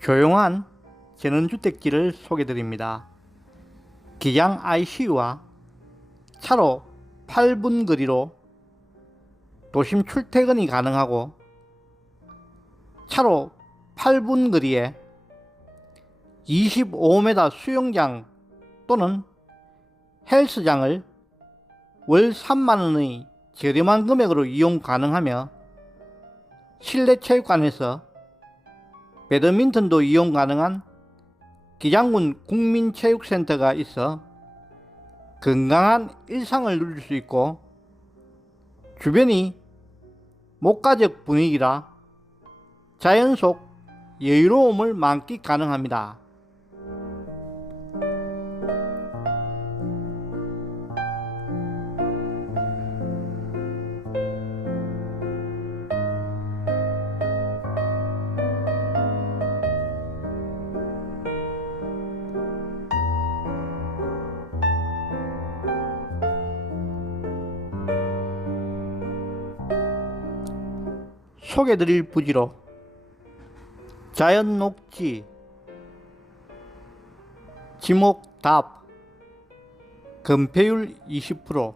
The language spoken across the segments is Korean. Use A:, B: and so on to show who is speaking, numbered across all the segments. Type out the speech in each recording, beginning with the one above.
A: 조용한 전원주택지를 소개드립니다. 기장 ICU와 차로 8분 거리로 도심 출퇴근이 가능하고 차로 8분 거리에 25m 수영장 또는 헬스장을 월 3만원의 저렴한 금액으로 이용 가능하며 실내 체육관에서 배드민턴도 이용 가능한 기장군 국민체육센터가 있어 건강한 일상을 누릴 수 있고 주변이 목가적 분위기라 자연 속 여유로움을 만끽 가능합니다. 소개드릴 부지로 자연 녹지. 지목 답. 건폐율 20%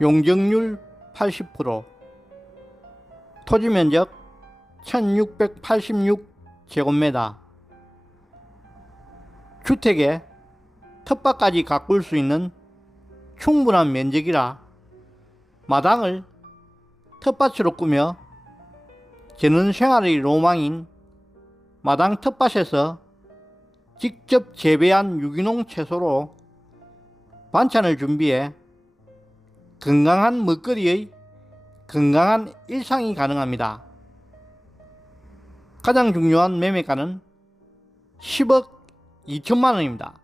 A: 용적률 80% 토지 면적 1686 제곱미터. 주택에 텃밭까지 가꿀 수 있는 충분한 면적이라 마당을 텃밭으로 꾸며 저는 생활의 로망인 마당 텃밭에서 직접 재배한 유기농 채소로 반찬을 준비해 건강한 먹거리의 건강한 일상이 가능합니다. 가장 중요한 매매가는 10억 2천만 원입니다.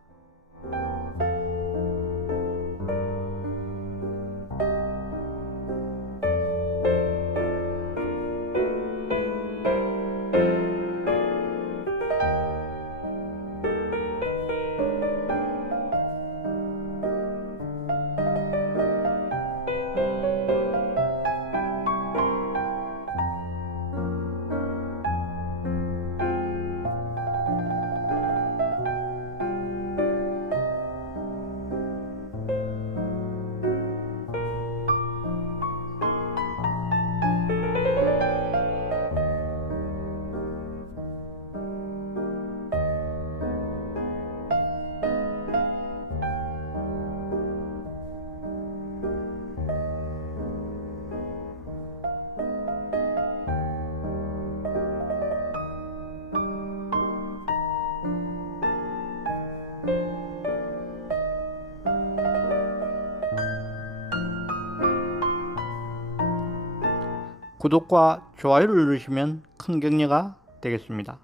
A: 구독과 좋아요를 누르시면 큰 격려가 되겠습니다.